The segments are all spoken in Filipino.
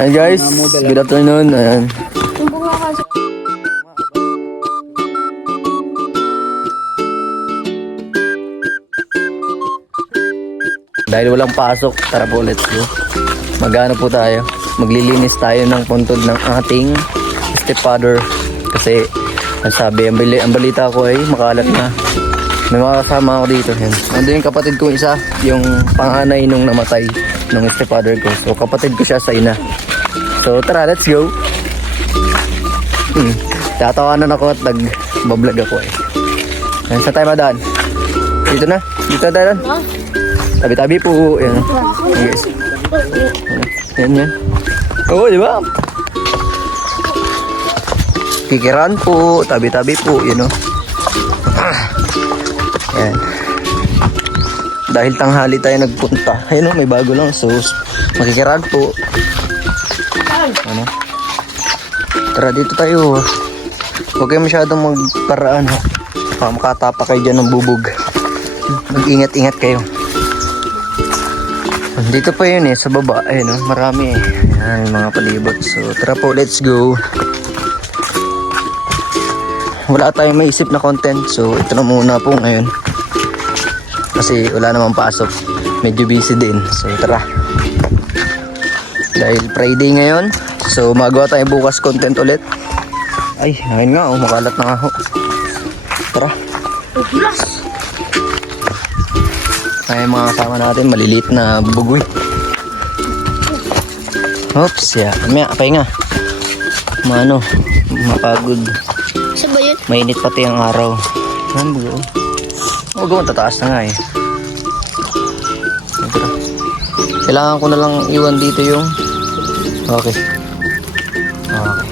Hi guys, good afternoon. Ayan. Dahil walang pasok, tara po, let's go. Magano po tayo? Maglilinis tayo ng puntod ng ating stepfather. Kasi, ang sabi, ang balita ko ay makalat na. May mga kasama ako dito. Yan. Nandun yung kapatid ko isa, yung panganay nung namatay nung stepfather ko. So, kapatid ko siya sa ina. So, tara, let's go. Tatawanan ako at nag-vlog ako eh. Yan, saan tayo madaan? Dito na? Dito na tayo? Tabi-tabi po. Yan. Yan guys. Yan yan. Oo, di ba? Kikiran po. Tabi-tabi po. Yan o. Yan. Dahil tanghali tayo nagpunta. Ayun o, may bago lang. So, makikiran po. Ano? Tara, dito tayo. Huwag kayo masyadong magparaan. Baka makatapa kayo dyan ng bubog. Mag-ingat-ingat kayo. Dito pa yun eh, sa baba. Ayun o, marami eh. Ayan, yung mga palibot. So, tara po, let's go. Wala tayong maisip na content. So, ito na muna po ngayon. Kasi wala namang pasok. Medyo busy din. So, tara. Dahil Friday ngayon. So, magawa tayo bukas content ulit. Ay, ngayon nga oh, makalat na ako. Tara. Ay, mga kasama natin, maliliit na bugoy. Oops, ya. Mamaya, pahinga. Mano, mapagod. Saan ba yun? Mainit pati ang araw. Ano bugo? Huwag mo, tataas na nga eh. Tara. Kailangan ko na lang iwan dito yung... Okay. Okay.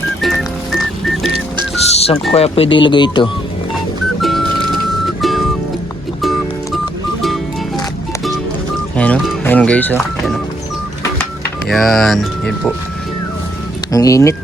Saan ko kaya pwede ilagay ito? Ayan o. Ayan guys o. Ayan o. Ayan. Ayan po. Ang init.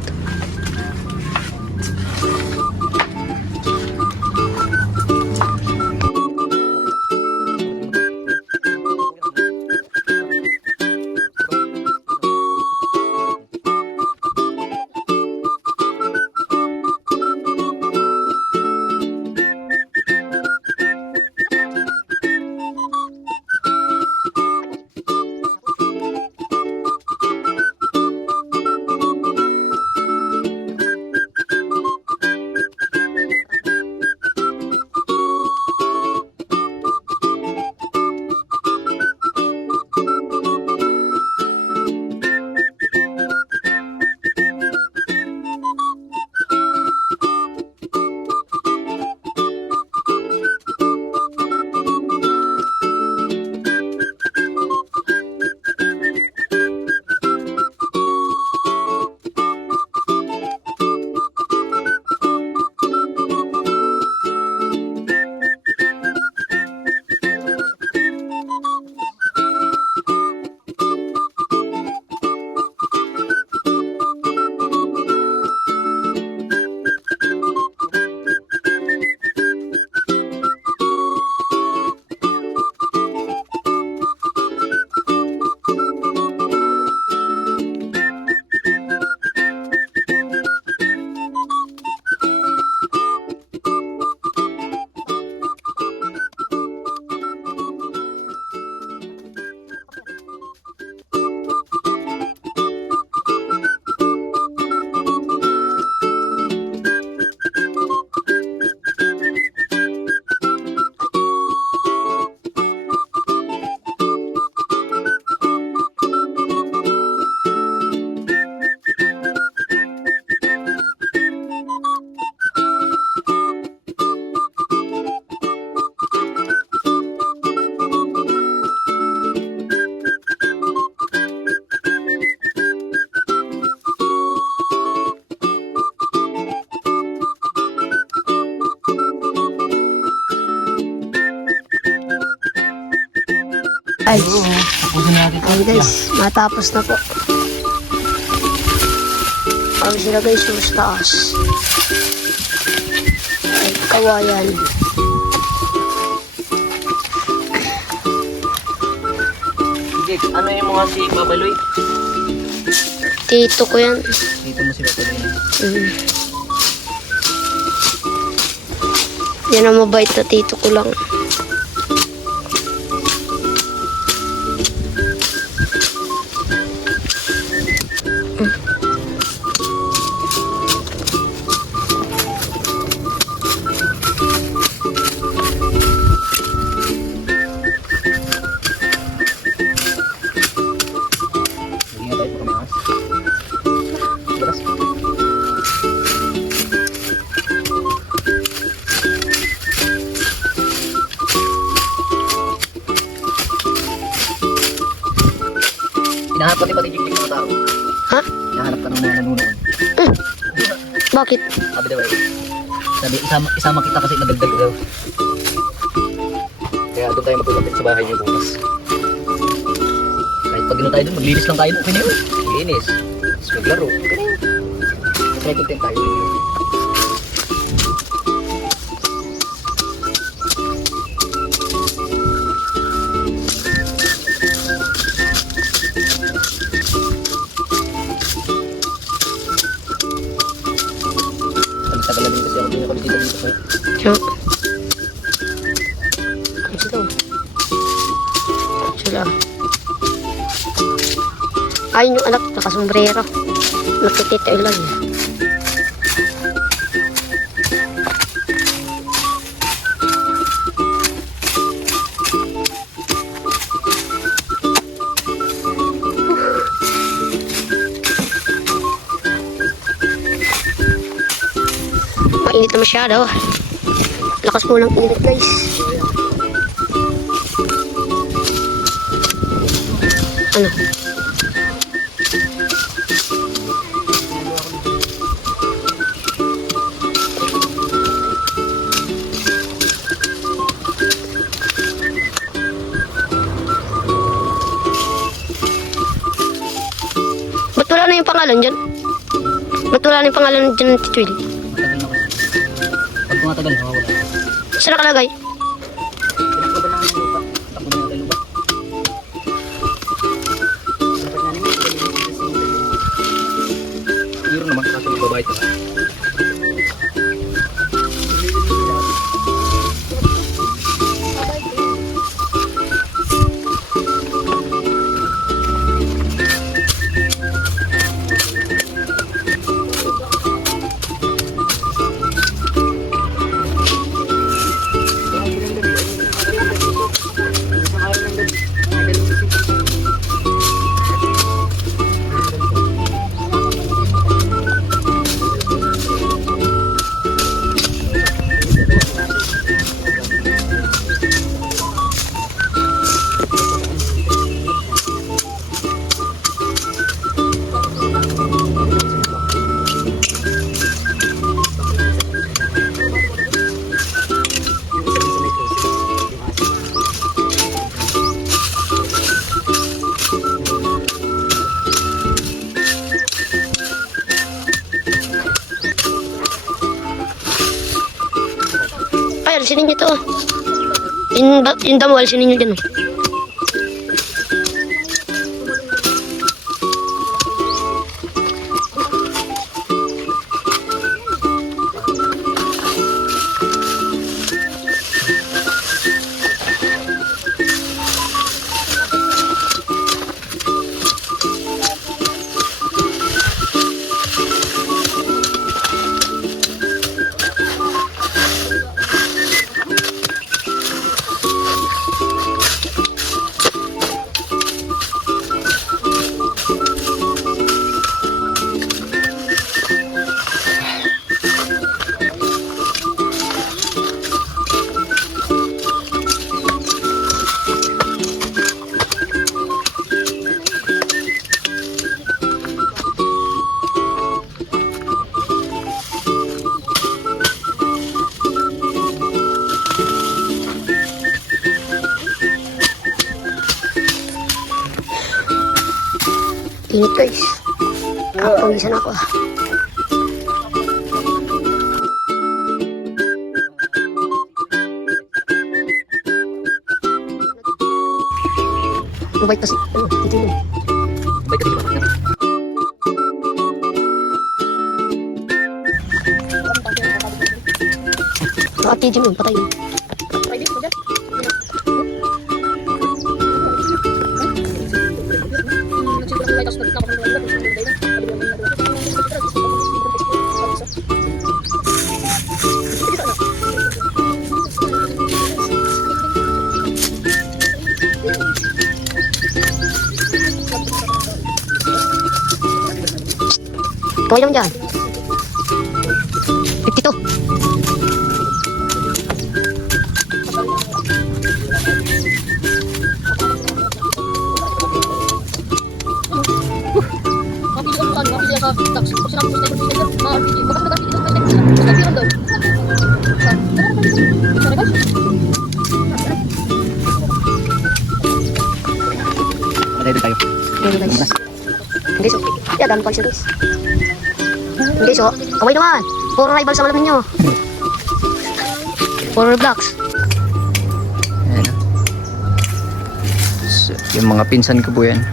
Ay, ay guys, matapos na po. Ang sila guys, yung taas. Ay, kawayan. Ano yung mga si Babaloy? Tito ko yan. Dito mo sila tuloy. Mm. Yan ang mabait na tito ko lang. Hindi nga tayo po kami. Bukas. Hinahanap pati jik-jik mga tao. Ha? Hinahanap ka ng mga nanonood. Bakit? Sabi daw sabi, isama kita kasi nadagdag daw. Kaya doon tayo matulapit sa bahay niyo bukas. Kahit pag tayo doon, maglinis lang tayo doon. Okay na yun. Linis. Tapos maglaro. Okay na yun. May content tayo. Tagal na din kasi ako din nakabisita dito sa Siya. Sila. Sila. Ayun yung anak, nakasombrero. Nakikita yung lang. Mainit na masyado. Lakas mo lang init, guys. Ano? Ba't wala na yung pangalan dyan? Ba't wala na yung pangalan dyan ng Titwil? Pag tumatagal, nawawala. Saan nakalagay? Pinaglaban namin ng lupa. Tapos na natin lupa. Dapat nga namin, meron naman kaso magbabayad ka. Ay, alisinin nyo to. Yung damo, alisinin nyo dyan. Init, guys. Kapawisan ako. Mabait kasi. Ano? Ito yun. Baik kasi bakit na. Naka-TG mo yun, patay yun. Kaway naman dyan. 52. Patay tayo. Okay guys. Guys, oh. Yeah, dami pa siya guys. Guys, oh. Kaway naman. Puro rival sa malam ninyo. Puro blocks. Ayan. So, yung mga pinsan ko po yan.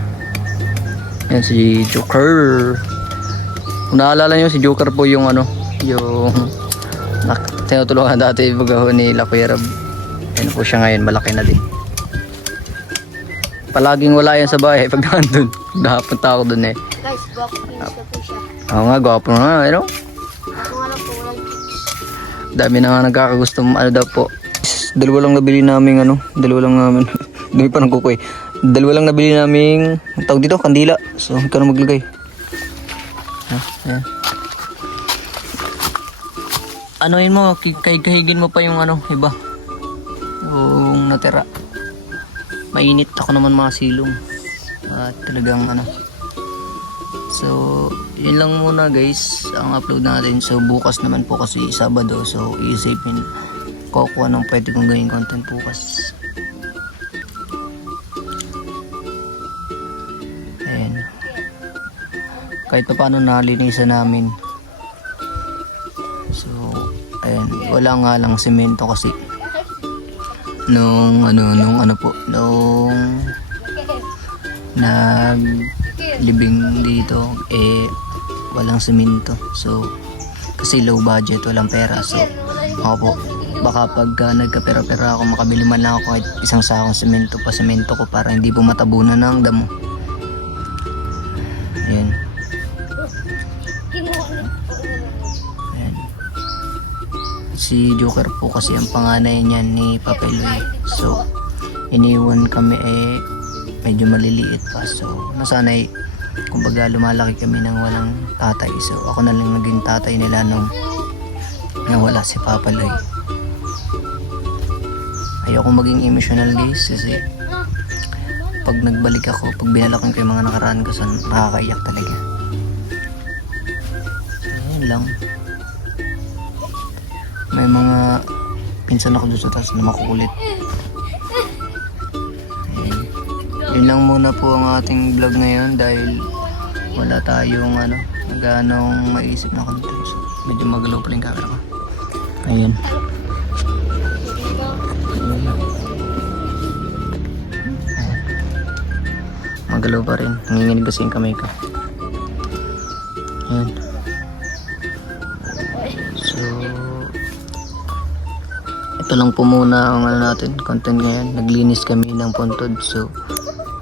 Yan si Joker. Kung naalala nyo, si Joker po yung ano, yung tinutulungan dati bagaho ni Kuya Rab. Ayan po siya ngayon, malaki na din. Palaging wala yan sa bahay pag nandun. Nakapunta ako dun eh. Guys, gwapo pinsa po siya. Oo nga, gwapo nga, ano? Ako nga lang po, walang Dami na nga nagkakagusto, ano daw po. Dalawa lang nabili namin ano, dalawa lang namin. Dumi pa ng kuko eh. Dalawa lang nabili namin, ang tawag dito, kandila. So, ikaw na maglagay. Ayan. Anoin mo, kahigin mo pa yung ano, iba. Yung natira. Mainit ako naman mga silong. At talagang ano. So, yun lang muna guys, ang upload natin. So, bukas naman po kasi Sabado. So, i-save min. Kukuha ng pwede kong gawin content bukas. Ayan. Kahit pa paano nalinisan namin. So, ayan. Wala nga lang semento kasi. Nung naglibing dito walang semento. So kasi low budget, walang pera. So ako po, baka pag nagkapera-pera ako, makabili man lang ako kahit isang sakong semento ko para hindi po matabunan ng damo. Ayan. Ayan. Si Joker po kasi ang panganay niyan ni Papa Eloy. So iniwan kami medyo maliliit pa. So nasanay, kumbaga lumalaki kami nang walang tatay. So ako na lang naging tatay nila nung nawala si Papa Eloy. Ayoko maging emotional guys kasi pag nagbalik ako, pag binalakan ko yung mga nakaraan ko, so nakakaiyak talaga. So yun lang. May mga pinsan ako doon sa taas na makukulit. Yun lang muna po ang ating vlog ngayon dahil wala tayong ganong maisip na content. So, medyo magalaw pala yung camera ko. Ayun. Magalaw pa rin. Nanginginig kasi yung kamay ko. Ayun. So, ito lang po muna ang natin, content ngayon. Naglinis kami ng puntod. So,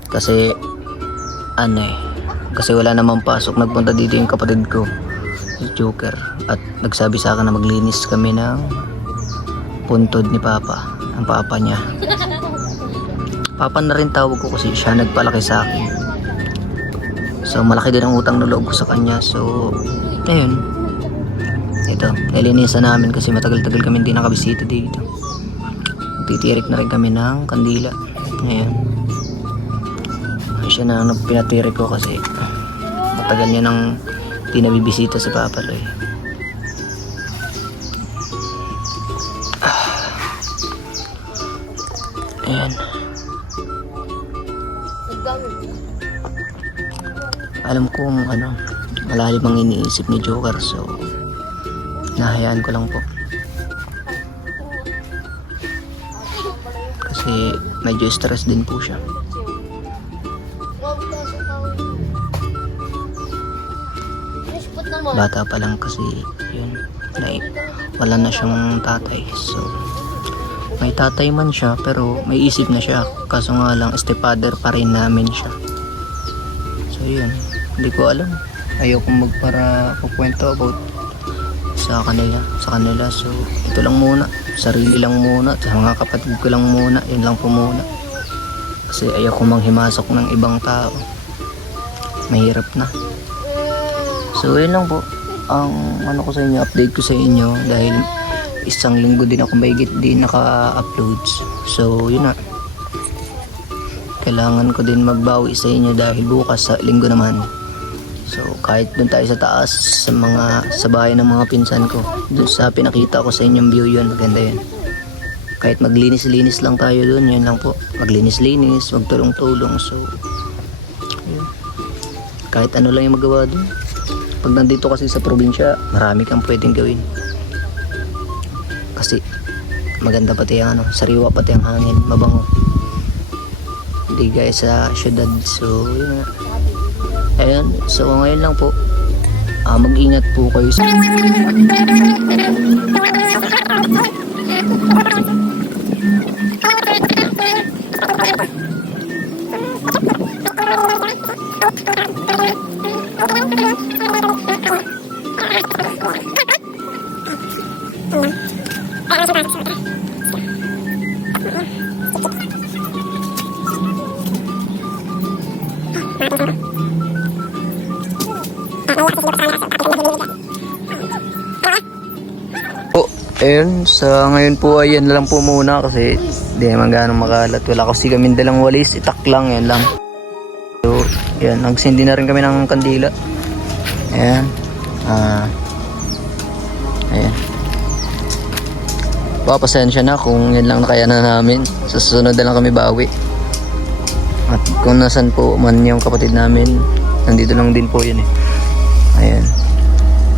kasi kasi wala namang pasok, nagpunta dito yung kapatid ko si Joker at nagsabi sa akin na maglinis kami ng puntod ni Papa, ang papa niya. Papa na rin tawag ko kasi siya nagpalaki sa akin. So malaki din ang utang na loob ko sa kanya. So ayun, ito nilinisan namin kasi matagal-tagal kami hindi nakabisita dito. Titirik na rin kami ng kandila. Ngayon siya na pinatirik ko kasi matagal niya nang di nabibisita si Papa Eloy. Ayan. Alam kong malalim ang iniisip ni Joker, so nahayaan ko lang po kasi medyo stress din po siya. Bata pa lang kasi yun. wala na siyang tatay. So may tatay man siya pero may isip na siya, kaso nga lang stepfather pa rin namin siya. So yun, hindi ko alam, ayokong magkukwento about sa kanila. So ito lang muna, sarili lang muna, sa mga kapatid ko lang muna, yun lang po muna. Kasi ayoko manghimasok ng ibang tao, mahirap na. So yun lang po ang ano ko sa inyo, update ko sa inyo, dahil isang linggo din ako mahigit din naka-uploads. So yun na, kailangan ko din magbawi sa inyo dahil bukas sa linggo naman. So kahit dun tayo sa taas sa bahay ng mga pinsan ko, dun sa pinakita ko sa inyong view, yun maganda yun. Kahit maglinis-linis lang tayo dun, yun lang po, maglinis-linis, magtulong-tulong. So yun, kahit ano lang yung magawa dun. Pag nandito kasi sa probinsya, marami kang pwedeng gawin. Kasi maganda pati ang sariwa pati ang hangin, mabango. Hindi gaya sa syudad. So yun nga. Ayan, so ngayon lang po, mag-ingat po kayo sa ayun, sa ngayon po ayan na lang po muna kasi di naman gano'ng makalat. Wala kasi kami dalang walis, itak lang, yan lang. So yan, nagsindi na rin kami ng kandila. Ayan, ayan, papasensya na kung yan lang nakayanan namin. Sa susunod na lang kami bawi. At kung nasan po man yung kapatid namin, nandito lang din po yun eh. Ayan,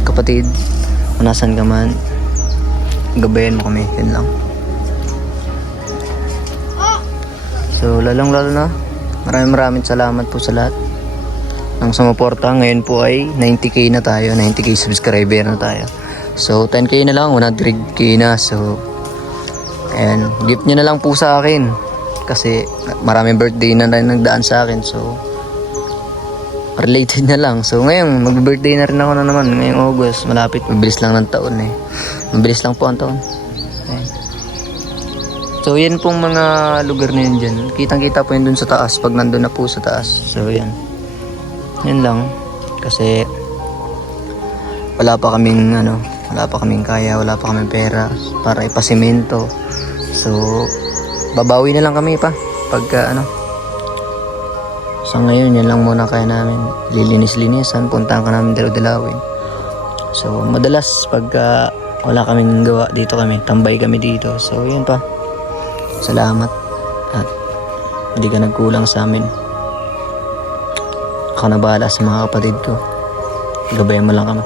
kapatid, kung nasan ka man, gabayan mo kami, yun lang. So lalong-lalo na, maraming salamat po sa lahat ng sumuporta. Ngayon po ay 90k na tayo, 90k subscriber na tayo. So 10k na lang, 100k na. So ayan, gift nyo na lang po sa akin kasi maraming birthday na rin nagdaan sa akin. So related na lang. So ngayon, mag-birthday na rin ako na naman ngayong August, malapit, mabilis lang ng taon eh. Mabilis lang po ang taon. Ayan. So yan pong mga lugar na yun dyan, kitang-kita po yun dun sa taas pag nandun na po sa taas. So yan, yan lang. Kasi wala pa kaming kaya, wala pa kaming pera para ipasimento. So babawi na lang kami pa pagka so ngayon yan lang muna kaya namin, lilinis-linisan, puntahan ka namin dalawin. So madalas pagka wala kaming gawa, dito kami, tambay kami dito. So yun pa, salamat at hindi ka nagkulang sa amin. Ako na bahala sa mga kapatid ko, gabayan mo lang kami.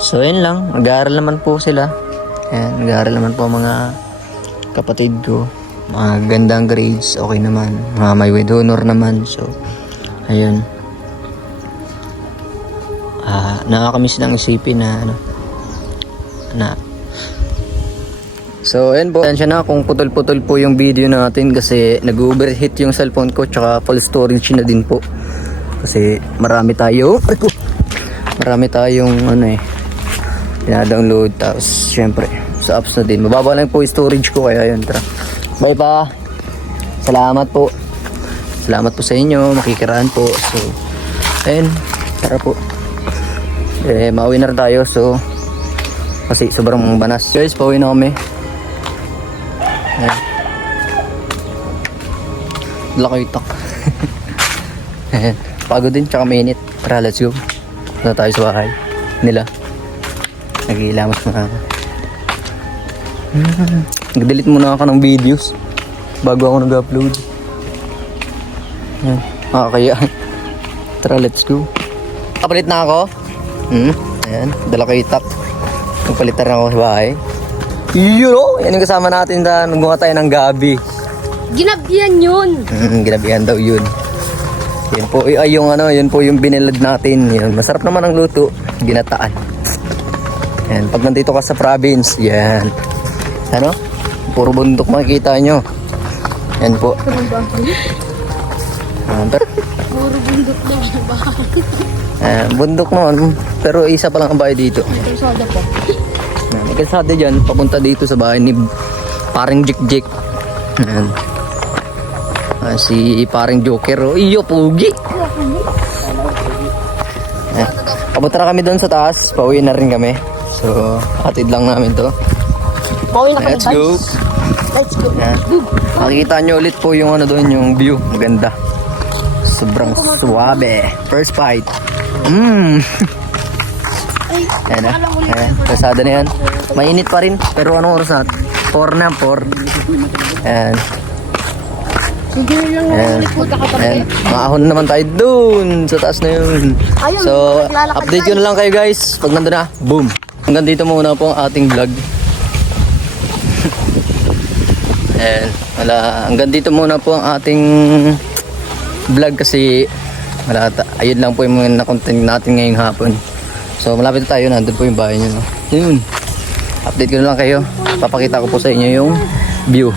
So yun lang, nag-aaral naman po sila. Ayan, nag-aaral naman po mga kapatid ko, mga gandang grades, okay naman, mga may with honor naman. So ayun, nakakamiss lang isipin na so ayun po, tansya na kung putol-putol po yung video natin kasi nag-overheat yung cellphone ko, tsaka full storage na din po kasi marami tayong pina-download. Tapos syempre sa apps na din, mababa lang po yung storage ko, kaya yun, tara, bye pa, salamat po sa inyo, makikiraan po. So ayun, tara po, mauwi na rin tayo. So kasi sobrang banas guys, pauwi na kami. Ayan, laki itak. Pagod din, tsaka mainit. Tara, let's go na tayo sa bahay nila. Nag-iilamos na ako. Nag-delete muna ako ng videos bago ako nag-upload. Kaya tara, let's go. Kapalit na ako. Ayan, dala ko itak. Nagpalitan ako sa bahay. Yun, yan yung kasama natin na nagmukha tayo ng gabi. Ginabihan yun. Ginabihan daw yun. Yan po, yun po yung binilad natin. Yun, masarap naman ang luto. Ginataan. Yan, pag nandito ka sa province, yan. Ano? Puro bundok makikita nyo. Yan po. Puro bundok na bahay. Bundok noon, pero isa pa lang ang bahay dito. Ito yung soda po. May kalsada dyan, papunta dito sa bahay ni paring Jik. Yan. Si paring Joker. Oh, iyo, pugi. Papunta na kami doon sa taas. Pauwi na rin kami. So, hatid lang namin to. Pauwi na kami, Let's go. guys. Let's go. Yan. Makikita nyo ulit po yung ano doon, yung view. Maganda. Sobrang suwabe. First fight. Ayan na. Ayan. Kasada na yan. Mainit pa rin. Pero anong oras na? 4 na. 4. Ayan. Sige lang Ayan. ulit po katabi. Ayan. Maahon naman tayo dun. Sa taas na yun. Ayun, So, naglalakad update ko tayo. na lang kayo guys. Pag nandun na, boom. Hanggang dito muna po ang ating vlog. Ayan. Hanggang dito muna po ang ating vlog kasi ayun lang po yung mga na-content natin ngayong hapon. So malapit na tayo, nandun po yung bahay nyo. No? Yun. Update ko na lang kayo. Papakita ko po sa inyo yung view.